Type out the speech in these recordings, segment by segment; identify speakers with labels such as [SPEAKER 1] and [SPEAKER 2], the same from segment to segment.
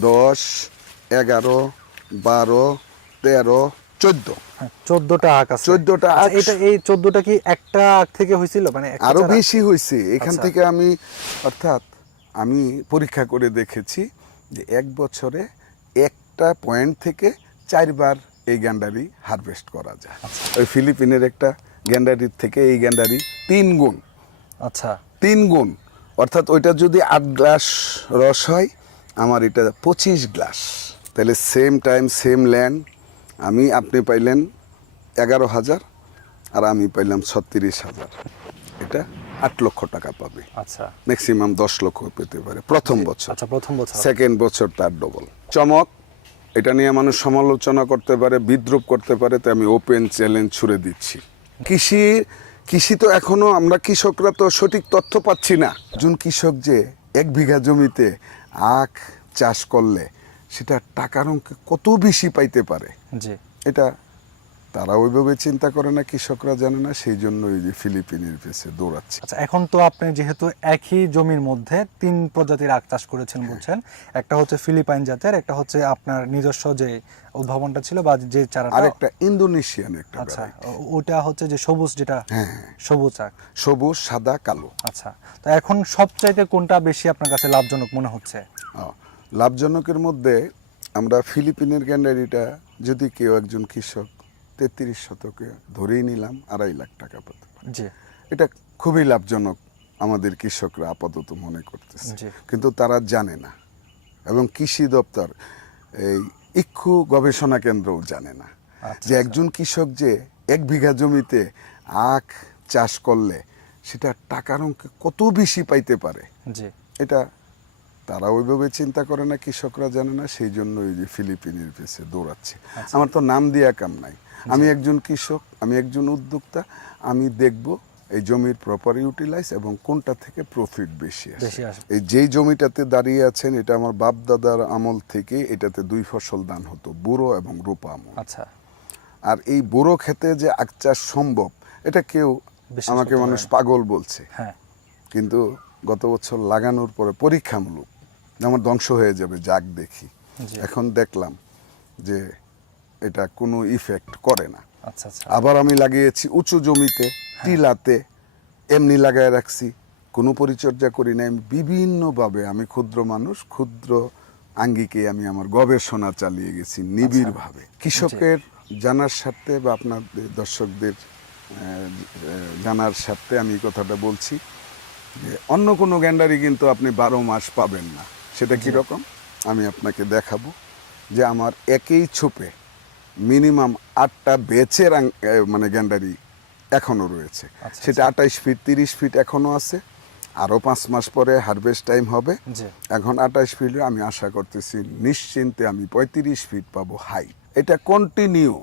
[SPEAKER 1] দশ এগারো বারো তেরো চোদ্দ।
[SPEAKER 2] চোদ্দটা আখ আছে।
[SPEAKER 1] চোদ্দটা
[SPEAKER 2] আচ্ছা,
[SPEAKER 1] আখ।
[SPEAKER 2] এটা এই চোদ্দটা কি একটা আখ থেকে হয়েছিল মানে আরও
[SPEAKER 1] বেশি হয়েছে এখান
[SPEAKER 2] আচ্ছা।
[SPEAKER 1] থেকে আমি অর্থাৎ আমি পরীক্ষা করে দেখেছি যে এক বছরে একটা পয়েন্ট থেকে চারবার এই গ্যান্ডারি হারভেস্ট করা যায়।
[SPEAKER 2] আচ্ছা।
[SPEAKER 1] ওই ফিলিপিনের একটা গ্যান্ডারির থেকে এই গ্যান্ডারি তিন গুণ।
[SPEAKER 2] আচ্ছা।
[SPEAKER 1] তিন গুণ। অর্থাৎ ওইটা যদি আট গ্লাস রস হয় আমার এটা পঁচিশ গ্লাস। তাহলে সেম টাইম সেম ল্যান্ড আমি আপনি পাইলেন এগারো হাজার আর আমি পাইলাম ছত্রিশ হাজার। এটা আট লক্ষ টাকা পাবে।
[SPEAKER 2] আচ্ছা।
[SPEAKER 1] ম্যাক্সিমাম দশ লক্ষ পেতে পারে। প্রথম বছর।
[SPEAKER 2] আচ্ছা প্রথম বছর।
[SPEAKER 1] সেকেন্ড বছর তার ডবল চমক এটা নিয়ে মানুষ সমালোচনা করতে পারে বিদ্রুপ করতে পারে তাই আমি ওপেন চ্যালেঞ্জ ছুড়ে দিচ্ছি। কৃষি কৃষি তো এখনও আমরা কৃষকরা তো সঠিক তথ্য পাচ্ছি না। একজন কৃষক যে এক বিঘা জমিতে আখ চাষ করলে সেটা টাকার অঙ্কে কত বেশি পাইতে পারে? এটা তারা ওইভাবে চিন্তা করে না কৃষকরা জানে না সেই জন্য এই যে ফিলিপিনের পেছে দৌড়াচ্ছে।
[SPEAKER 2] আচ্ছা এখন তো আপনি যেহেতু একই জমির মধ্যে তিন প্রজাতির আখ চাষ করেছেন বলছেন একটা হচ্ছে ফিলিপাইন জাতের একটা হচ্ছে আপনার নিজস্ব যে উদ্ভাবনটা ছিল বা যে চারাটা
[SPEAKER 1] আর একটা ইন্দোনেশিয়ান একটা
[SPEAKER 2] আচ্ছা ওটা হচ্ছে যে সবুজ যেটা
[SPEAKER 1] হ্যাঁ, হ্যাঁ।
[SPEAKER 2] সবুজ আখ।
[SPEAKER 1] সবুজ সাদা কালো।
[SPEAKER 2] আচ্ছা তো এখন সবচাইতে কোনটা বেশি আপনার কাছে লাভজনক মনে হচ্ছে?
[SPEAKER 1] লাভজনকের মধ্যে আমরা ফিলিপিনের গ্যান্ডারিটা যদি কেউ একজন কৃষক তেত্রিশ শতকে ধরেই নিলাম আড়াই লাখ টাকা পেতে। পারে এটা খুবই লাভজনক আমাদের কৃষকরা আপাতত মনে করতেছে। কিন্তু তারা জানে না এবং কৃষি দপ্তর এই ইক্ষু গবেষণা কেন্দ্রও জানে না
[SPEAKER 2] আচ্ছা,
[SPEAKER 1] যে একজন কৃষক যে এক বিঘা জমিতে আখ চাষ করলে সেটা টাকার অঙ্কে কত বেশি পাইতে পারে? এটা তারা ওইভাবে চিন্তা করে না কৃষকরা জানে না সেই জন্য এই যে ফিলিপিনের পেছে দৌড়াচ্ছে।
[SPEAKER 2] আচ্ছা।
[SPEAKER 1] আমার তো নাম দিয়া কাম নাই। আমি একজন কৃষক আমি একজন উদ্যোক্তা আমি দেখব এই জমির প্রপার ইউটিলাইজ এবং কোনটা থেকে প্রফিট বেশি আসে। এই যেই জমিটাতে দাঁড়িয়ে আছেন এটা আমার বাপ দাদার আমল থেকে এটাতে দুই ফসল দান হতো বুড়ো এবং রূপা আমল।
[SPEAKER 2] আচ্ছা।
[SPEAKER 1] আর এই বুড়ো খেতে যে আখ চাষ সম্ভব এটা কেউ আমাকে মানুষ পাগল বলছে।
[SPEAKER 2] হ্যাঁ।
[SPEAKER 1] কিন্তু গত বছর লাগানোর পরে পরীক্ষামূলক আমার ধ্বংস হয়ে যাবে যাক দেখি। এখন দেখলাম যে এটা কোনো ইফেক্ট করে না।
[SPEAKER 2] আচ্ছা আচ্ছা।
[SPEAKER 1] আবার আমি লাগিয়েছি উঁচু জমিতে টিলাতে এমনি লাগায় রাখছি। কোনো পরিচর্যা করি না আমি বিভিন্নভাবে আমি ক্ষুদ্র মানুষ ক্ষুদ্র আঙ্গিকে আমি আমার গবেষণা চালিয়ে গেছি নিবিড়ভাবে। কৃষকের জানার স্বার্থে বা আপনাদের দর্শকদের জানার স্বার্থে আমি কথাটা বলছি যে অন্য কোনো গ্যান্ডারি কিন্তু আপনি বারো মাস পাবেন না। সেটা কীরকম? আমি আপনাকে দেখাবো যে আমার একই ছোপে মিনিমাম আটটা বেচের মানে গ্যান্ডারি এখনও রয়েছে।
[SPEAKER 2] আচ্ছা,
[SPEAKER 1] সেটা আঠাইশ ফিট তিরিশ ফিট এখনও আছে। আরও পাঁচ মাস পরে হারভেস্ট টাইম হবে। এখন আঠাইশ ফিট আমি আশা করতেছি নিশ্চিন্তে আমি পঁয়ত্রিশ ফিট পাবো হাই এটা কন্টিনিউ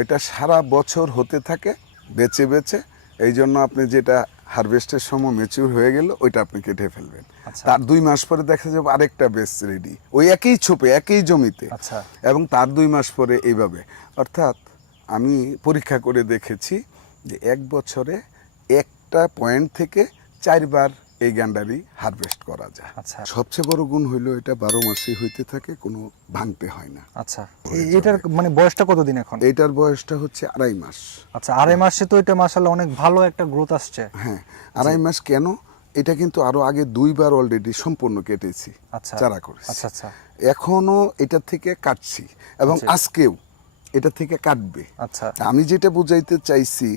[SPEAKER 1] এটা সারা বছর হতে থাকে বেচে বেচে। এই জন্য আপনি যেটা হারভেস্টের সময় মেচিউর হয়ে গেল ওইটা আপনি কেটে ফেলবেন।
[SPEAKER 2] আচ্ছা।
[SPEAKER 1] তার দুই মাস পরে দেখা যাবে আরেকটা বেস রেডি ওই একই ছোপে একই জমিতে।
[SPEAKER 2] আচ্ছা।
[SPEAKER 1] এবং তার দুই মাস পরে এইভাবে। অর্থাৎ আমি পরীক্ষা করে দেখেছি যে এক বছরে একটা পয়েন্ট থেকে চারবার এই গ্যান্ডারি হারভেস্ট করা যায়।
[SPEAKER 2] আচ্ছা।
[SPEAKER 1] সবচেয়ে বড় গুণ হইল এটা বারো মাসে হইতে থাকে কোনো ভাঙতে হয় না।
[SPEAKER 2] আচ্ছা। এটার মানে বয়সটা কতদিন এখন?
[SPEAKER 1] এটার বয়সটা হচ্ছে আড়াই মাস।
[SPEAKER 2] আচ্ছা আড়াই মাসে তো এটা মাসাল্লাহ অনেক ভালো একটা গ্রোথ আসছে।
[SPEAKER 1] হ্যাঁ আড়াই মাস কেন? এটা কিন্তু আরও আগে দুইবার অলরেডি সম্পূর্ণ কেটেছি
[SPEAKER 2] আচ্ছা।
[SPEAKER 1] চারা করেছি।
[SPEAKER 2] আচ্ছা আচ্ছা।
[SPEAKER 1] এখনও এটা থেকে কাটছি এবং। আজকেও এটা থেকে কাটবে।
[SPEAKER 2] আচ্ছা।
[SPEAKER 1] আমি যেটা বুঝাইতে চাইছি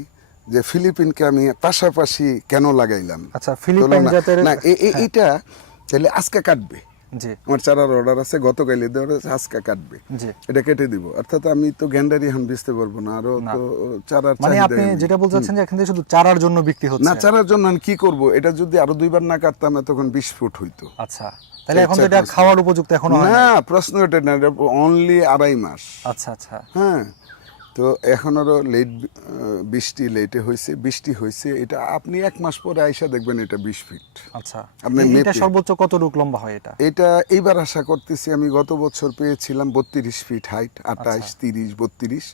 [SPEAKER 1] যে ফিলিপিনকে আমি পাশাপাশি কেন লাগাইলাম?
[SPEAKER 2] আচ্ছা, জাতের-
[SPEAKER 1] না এ- এ-
[SPEAKER 2] হ্যাঁ।
[SPEAKER 1] এইটা তাহলে আজকে কাটবে।
[SPEAKER 2] জি।
[SPEAKER 1] আমার চারার অর্ডার আছে গতকালে আজকে কাটবে।
[SPEAKER 2] জি।
[SPEAKER 1] এটা কেটে দিব। অর্থাৎ আমি তো গ্যান্ডারি এখন বেচতে পারব না
[SPEAKER 2] আরও
[SPEAKER 1] তো চারার
[SPEAKER 2] মানে আপনি যেটা বলতে চাচ্ছেন যে এখান থেকে শুধু চারার জন্য বিক্রি হচ্ছে।
[SPEAKER 1] না চারার জন্য আমি কি করব? এটা যদি আরও দুইবার না কাটতাম তখন বিশ ফুট হইতো।
[SPEAKER 2] আচ্ছা তাহলে এখন তো এটা খাওয়ার উপযুক্ত এখনও না
[SPEAKER 1] না প্রশ্ন এটা না অনলি আড়াই মাস।
[SPEAKER 2] আচ্ছা আচ্ছা।
[SPEAKER 1] হ্যাঁ। তো এখন আরও লেট বৃষ্টি লেটে হয়েছে বৃষ্টি হয়েছে এটা আপনি এক মাস পরে আইসা দেখবেন এটা বিশ ফিট
[SPEAKER 2] আচ্ছা।
[SPEAKER 1] আপনি
[SPEAKER 2] এ- এটা সর্বোচ্চ কত রুক লম্বা হয় এটা?
[SPEAKER 1] এটা এইবার আশা করতেছি আমি গত বছর পেয়েছিলাম বত্রিশ ফিট হাইট আঠাইশ
[SPEAKER 2] আচ্ছা।
[SPEAKER 1] তিরিশ বত্রিশ।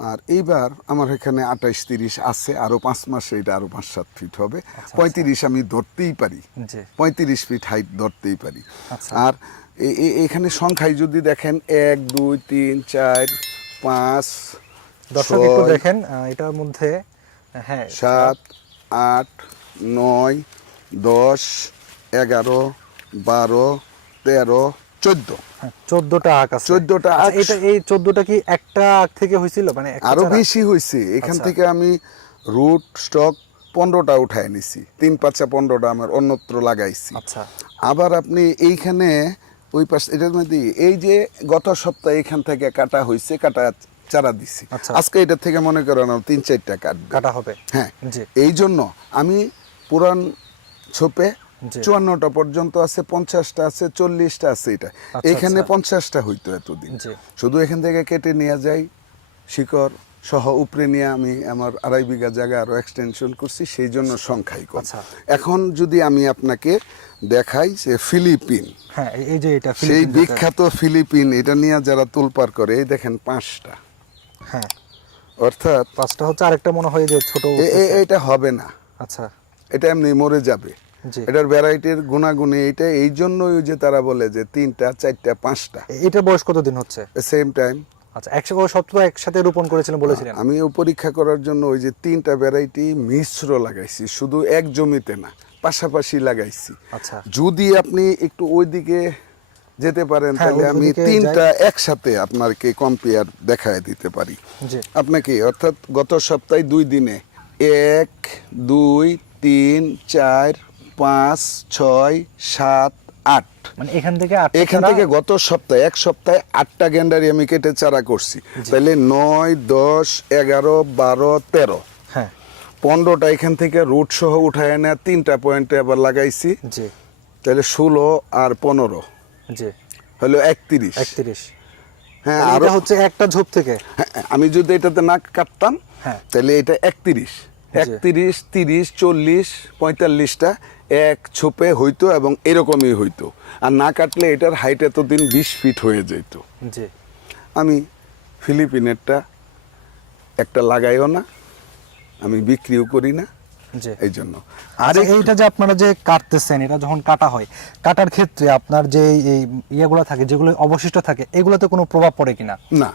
[SPEAKER 1] আর এইবার আমার এখানে আঠাইশ তিরিশ আছে আরও পাঁচ মাসে এটা আরও পাঁচ সাত ফিট হবে। পঁয়ত্রিশ আমি ধরতেই পারি। পঁয়ত্রিশ ফিট হাইট ধরতেই পারি।
[SPEAKER 2] আচ্ছা।
[SPEAKER 1] আর এখানে সংখ্যায় যদি দেখেন এক দুই তিন চার পাঁচ
[SPEAKER 2] দর্শক একটু দেখেন এটার মধ্যে হ্যাঁ
[SPEAKER 1] সাত আট নয় দশ এগারো বারো তেরো চোদ্দ।
[SPEAKER 2] চোদ্দটা আখ আছে।
[SPEAKER 1] 14টা
[SPEAKER 2] আচ্ছা,
[SPEAKER 1] আখ।
[SPEAKER 2] এটা এই চোদ্দটা কি একটা আখ থেকে হয়েছিল? মানে একটা আরও
[SPEAKER 1] বেশি হয়েছে। এখান
[SPEAKER 2] আচ্ছা।
[SPEAKER 1] থেকে আমি রুট স্টক পনেরোটা উঠায় নিছি। তিন পাঁচটা পনেরোটা আমার অন্যত্র লাগাইছি।
[SPEAKER 2] আচ্ছা।
[SPEAKER 1] আবার আপনি এইখানে ওই পাশ এটার মধ্যে এই যে গত সপ্তাহে এখান থেকে কাটা হয়েছে কাটা চারা দিছি।
[SPEAKER 2] আচ্ছা।
[SPEAKER 1] আজকে এটা থেকে মনে করেন আমার তিন চারটা কাট
[SPEAKER 2] কাটা হবে।
[SPEAKER 1] হ্যাঁ। এই জন্য আমি পুরান ছোপে চুয়ান্নটা পর্যন্ত আছে পঞ্চাশটা আছে চল্লিশটা আছে এটা।
[SPEAKER 2] আচ্ছা,
[SPEAKER 1] এখানে
[SPEAKER 2] আচ্ছা।
[SPEAKER 1] পঞ্চাশটা হইতো এতদিন। শুধু এখান থেকে কেটে নিয়ে যাই শিকড় সহ উপরে নিয়ে আমি আমার আড়াই বিঘা জায়গা আরও এক্সটেনশন করছি সেই জন্য সংখ্যাই কম।
[SPEAKER 2] আচ্ছা।
[SPEAKER 1] এখন যদি আমি আপনাকে দেখাই যে ফিলিপিন
[SPEAKER 2] হ্যাঁ এই- যে এটা
[SPEAKER 1] সেই বিখ্যাত ফিলিপিন এটা নিয়ে যারা তোলপার করে এই দেখেন পাঁচটা।
[SPEAKER 2] হ্যাঁ।
[SPEAKER 1] অর্থাৎ
[SPEAKER 2] পাঁচটা হচ্ছে আরেকটা মনে হয় যে ছোট
[SPEAKER 1] এটা হবে না।
[SPEAKER 2] আচ্ছা।
[SPEAKER 1] এটা এমনি মরে যাবে। এটার ভ্যারাইটির গুণাগুণে এটা এই জন্যই যে তারা বলে যে তিনটা চারটা পাঁচটা।
[SPEAKER 2] এটা বয়স কতদিন হচ্ছে?
[SPEAKER 1] সেম টাইম
[SPEAKER 2] আচ্ছা একশো সব একসাথে রোপণ করেছিলেন বলেছিলেন।
[SPEAKER 1] আমি পরীক্ষা করার জন্য ওই যে তিনটা ভ্যারাইটি মিশ্র লাগাইছি শুধু এক জমিতে না। পাশাপাশি লাগাইছি।
[SPEAKER 2] আচ্ছা।
[SPEAKER 1] যদি আপনি একটু ওইদিকে যেতে পারেন
[SPEAKER 2] হ্যাঁ,
[SPEAKER 1] তাহলে আমি তিনটা একসাথে আপনাকে কম্পেয়ার দেখায় দিতে পারি। আপনাকে অর্থাৎ গত সপ্তাহে দুই দিনে এক দুই তিন চার পাঁচ ছয় সাত আট।
[SPEAKER 2] মানে এখান থেকে
[SPEAKER 1] এখান থেকে গত সপ্তাহে এক সপ্তাহে আটটা গ্যান্ডারি আমি কেটে চারা করছি। তাহলে নয় দশ এগারো বারো তেরো। পনেরোটা এখান থেকে রুট সহ উঠায় এনে তিনটা পয়েন্টে আবার লাগাইছি।
[SPEAKER 2] জি।
[SPEAKER 1] তাহলে ষোলো আর পনেরো।
[SPEAKER 2] জি।
[SPEAKER 1] হলো একত্রিশ।
[SPEAKER 2] একত্রিশ।
[SPEAKER 1] হ্যাঁ
[SPEAKER 2] আরও হচ্ছে একটা ঝোপ থেকে?
[SPEAKER 1] হ্যাঁ, আমি যদি এটাতে না কাটতাম
[SPEAKER 2] হ্যাঁ।
[SPEAKER 1] তাহলে এটা একত্রিশ। একত্রিশ তিরিশ চল্লিশ পঁয়তাল্লিশটা এক ছোপে হইতো এবং এরকমই হইতো। আর না কাটলে এটার হাইট এতদিন বিশ ফিট হয়ে যেত আমি ফিলিপিনেরটা একটা লাগাইও না। আমি বিক্রিও করি না। এই জন্য
[SPEAKER 2] আর এইটা যে আপনারা যে কাটতেছেন এটা যখন কাটা হয় কাটার ক্ষেত্রে আপনার যে এই ইয়েগুলো থাকে যেগুলো অবশিষ্ট থাকে এগুলোতে কোনো প্রভাব পড়ে কিনা?
[SPEAKER 1] না।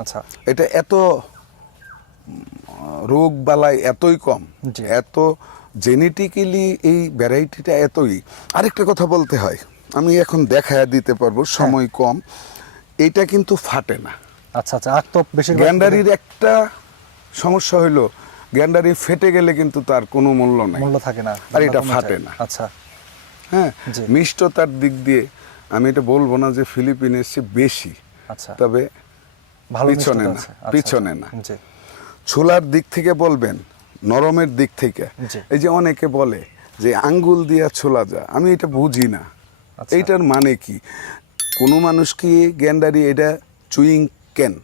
[SPEAKER 2] আচ্ছা।
[SPEAKER 1] এটা এত রোগ বালাই এতই কম। এত জেনেটিক্যালি এই ভ্যারাইটিটা এতই। আরেকটা কথা বলতে হয় আমি এখন দেখায় দিতে পারব সময় কম। এটা কিন্তু ফাটে না।
[SPEAKER 2] আচ্ছা আচ্ছা আখ তো বেশি
[SPEAKER 1] গ্যান্ডারির একটা সমস্যা হইল গ্যান্ডারি ফেটে গেলে কিন্তু তার কোনো মূল্য নাই।
[SPEAKER 2] মূল্য থাকে না।
[SPEAKER 1] আর এটা ফাটে না।
[SPEAKER 2] আচ্ছা।
[SPEAKER 1] হ্যাঁ মিষ্টতার দিক দিয়ে আমি এটা বলব না যে ফিলিপিনের চেয়ে বেশি
[SPEAKER 2] আচ্ছা।
[SPEAKER 1] তবে
[SPEAKER 2] ভালো
[SPEAKER 1] পিছনে না,
[SPEAKER 2] আচ্ছা,
[SPEAKER 1] পিছনে
[SPEAKER 2] আচ্ছা।
[SPEAKER 1] না। ছোলার দিক থেকে বলবেন নরমের দিক থেকে? এই যে অনেকে বলে যে আঙ্গুল দিয়া ছোলা যা আমি এটা বুঝি না।
[SPEAKER 2] আচ্ছা।
[SPEAKER 1] এইটার মানে কি? কোনো মানুষ কি গ্যান্ডারি এটা চুইং কেন?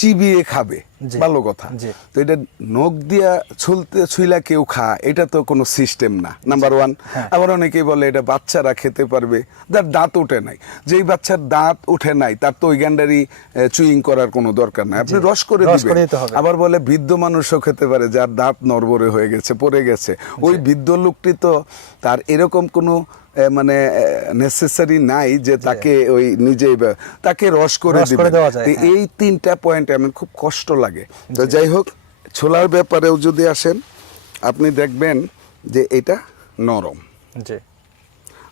[SPEAKER 1] চিবিয়ে খাবে ভালো কথা। তো এটা নখ দিয়া ছুলতে ছুইলা কেউ খা এটা তো কোনো সিস্টেম না। নাম্বার ওয়ান
[SPEAKER 2] হ্যাঁ।
[SPEAKER 1] আবার অনেকেই বলে এটা বাচ্চারা খেতে পারবে যার দাঁত ওঠে নাই। যেই বাচ্চার দাঁত ওঠে নাই তার তো ওই গ্যান্ডারি চুইং করার কোনো দরকার নাই। আপনি রস করে দিবেন। আবার বলে বৃদ্ধ মানুষও খেতে পারে যার দাঁত নরবরে হয়ে গেছে পড়ে গেছে। ওই বৃদ্ধ লোকটি তো তার এরকম কোনো মানে নেসেসারি নাই যে তাকে ওই নিজেই তাকে রস করে তো
[SPEAKER 2] হ্যাঁ।
[SPEAKER 1] এই তিনটা পয়েন্ট আমার খুব কষ্ট লাগে। তো যাই হোক ছোলার ব্যাপারেও যদি আসেন আপনি দেখবেন যে এটা নরম।
[SPEAKER 2] জি।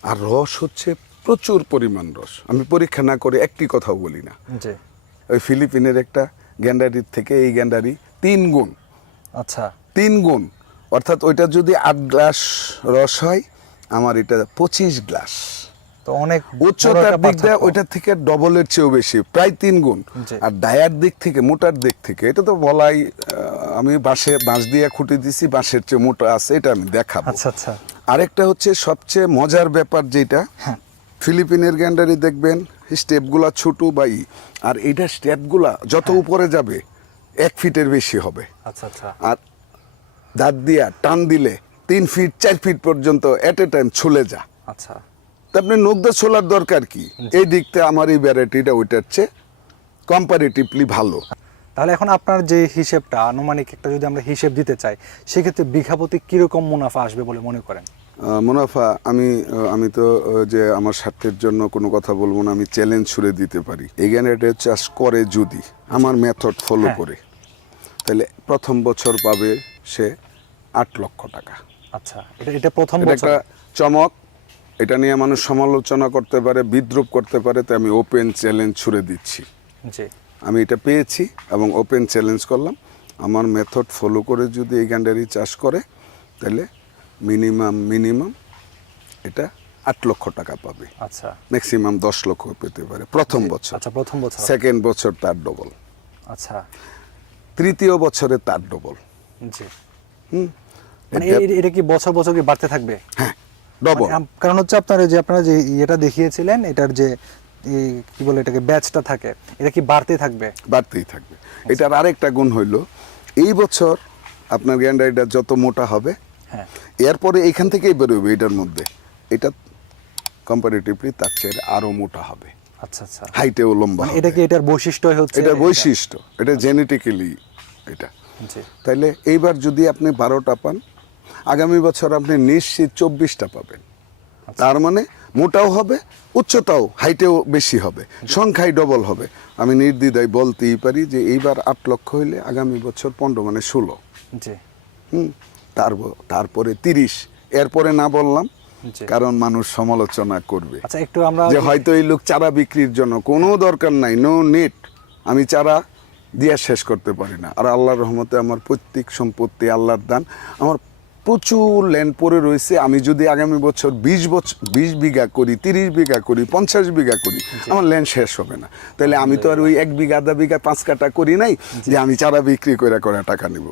[SPEAKER 1] আর রস হচ্ছে প্রচুর পরিমাণ রস। আমি পরীক্ষা না করে একটি কথাও বলি না।
[SPEAKER 2] জি।
[SPEAKER 1] ওই ফিলিপিনের একটা গ্যান্ডারির থেকে এই গ্যান্ডারি তিন গুণ।
[SPEAKER 2] আচ্ছা।
[SPEAKER 1] তিন গুণ। অর্থাৎ ওইটা যদি আট গ্লাস রস হয় আমার এটা পঁচিশ গ্লাস।
[SPEAKER 2] তো অনেক
[SPEAKER 1] উচ্চতার দিক দিয়ে ওইটার থেকে ডবলের চেয়েও বেশি প্রায় তিন গুণ। আর ডায়ার দিক থেকে মোটার দিক থেকে এটা তো বলাই আমি বাঁশে বাঁশ দিয়ে খুঁটি দিছি বাঁশের চেয়ে মোটা আছে এটা আমি দেখাবো।
[SPEAKER 2] আচ্ছা আচ্ছা।
[SPEAKER 1] আরেকটা হচ্ছে সবচেয়ে মজার ব্যাপার যেটা
[SPEAKER 2] হ্যাঁ।
[SPEAKER 1] ফিলিপিনের গ্যান্ডারি দেখবেন স্টেপগুলা ছোট বাই আর এইটা স্টেপগুলা যত
[SPEAKER 2] হ্যাঁ।
[SPEAKER 1] উপরে যাবে এক ফিটের বেশি হবে।
[SPEAKER 2] আচ্ছা আচ্ছা।
[SPEAKER 1] আর দাঁত দিয়া টান দিলে তিন ফিট চার ফিট পর্যন্ত এট এ টাইম ছুলে যা।
[SPEAKER 2] আচ্ছা।
[SPEAKER 1] তা আপনি নগদা ছোলার দরকার কি? এই দিকতে আমার এই ভ্যারাইটিটা ওইটার চেয়ে কম্পারেটিভলি ভালো।
[SPEAKER 2] তাহলে এখন আপনার যে হিসেবটা আনুমানিক একটা যদি আমরা হিসেব দিতে চাই সেক্ষেত্রে বিঘা প্রতি কীরকম মুনাফা আসবে বলে মনে করেন?
[SPEAKER 1] মুনাফা আমি আমি তো যে আমার স্বার্থের জন্য কোনো কথা বলব না আমি চ্যালেঞ্জ ছুড়ে দিতে পারি। এই জ্ঞানের চাষ করে যদি আমার মেথড ফলো
[SPEAKER 2] হ্যাঁ।
[SPEAKER 1] করে তাহলে প্রথম বছর পাবে সে আট লক্ষ টাকা।
[SPEAKER 2] আচ্ছা এটা এটা প্রথম
[SPEAKER 1] একটা চমক। এটা নিয়ে মানুষ সমালোচনা করতে পারে বিদ্রুপ করতে পারে তাই আমি ওপেন চ্যালেঞ্জ ছুড়ে দিচ্ছি।
[SPEAKER 2] জি।
[SPEAKER 1] আমি এটা পেয়েছি এবং ওপেন চ্যালেঞ্জ করলাম। আমার মেথড ফলো করে যদি এই গ্যান্ডারি চাষ করে তাহলে মিনিমাম মিনিমাম এটা আট লক্ষ টাকা পাবে।
[SPEAKER 2] আচ্ছা।
[SPEAKER 1] ম্যাক্সিমাম দশ লক্ষ পেতে পারে প্রথম বছর।
[SPEAKER 2] আচ্ছা প্রথম বছর।
[SPEAKER 1] সেকেন্ড বছর তার ডবল।
[SPEAKER 2] আচ্ছা।
[SPEAKER 1] তৃতীয় বছরে তার ডবল।
[SPEAKER 2] জি।
[SPEAKER 1] হুম?
[SPEAKER 2] মানে এটা কি বছর বছর কি বাড়তে থাকবে?
[SPEAKER 1] হ্যাঁ ডবল
[SPEAKER 2] মানে কারণ হচ্ছে আপনার যে আপনারা যে ইয়েটা দেখিয়েছিলেন এটার যে কি বলে এটাকে ব্যাচটা থাকে এটা কি বাড়তে থাকবে?
[SPEAKER 1] বাড়তেই থাকবে। এটার আরেকটা গুণ হইল এই বছর আপনার গ্যান্ডারিটা যত মোটা হবে
[SPEAKER 2] হ্যাঁ।
[SPEAKER 1] এরপরে এইখান থেকেই বেরোবে এটার মধ্যে। এটা কম্পারেটিভলি তার চেয়ে আরও মোটা হবে।
[SPEAKER 2] আচ্ছা আচ্ছা।
[SPEAKER 1] হাইটেও লম্বা
[SPEAKER 2] মানে এটা কি এটার বৈশিষ্ট্যই হচ্ছে?
[SPEAKER 1] এটা বৈশিষ্ট্য এটা জেনেটিক্যালি এটা। তাইলে এইবার যদি আপনি বারোটা পান আগামী বছর আপনি নিশ্চিত চব্বিশটা পাবেন। তার মানে মোটাও হবে উচ্চতাও হাইটেও বেশি হবে সংখ্যায় ডবল হবে। আমি নির্দ্বিধায় বলতেই পারি যে এইবার আট লক্ষ হইলে আগামী বছর পনেরো মানে ষোলো। হুম তারপর তারপরে তিরিশ। এরপরে না বললাম কারণ মানুষ সমালোচনা করবে।
[SPEAKER 2] আচ্ছা একটু আমরা
[SPEAKER 1] যে হয়তো এই লোক চারা বিক্রির জন্য কোনো দরকার নাই নো নেট আমি চারা দিয়া শেষ করতে পারি না। আর আল্লাহর রহমতে আমার প্রত্যেক সম্পত্তি আল্লাহর দান আমার প্রচুর ল্যান্ড পরে রয়েছে। আমি যদি আগামী বছর বিশ বছর বিশ বিঘা করি তিরিশ বিঘা করি পঞ্চাশ বিঘা করি আমার ল্যান্ড শেষ হবে না। তাহলে আমি তো আর ওই এক বিঘা আধা বিঘা পাঁচ কাটা করি নাই যে আমি চারা বিক্রি করে করে টাকা নিব।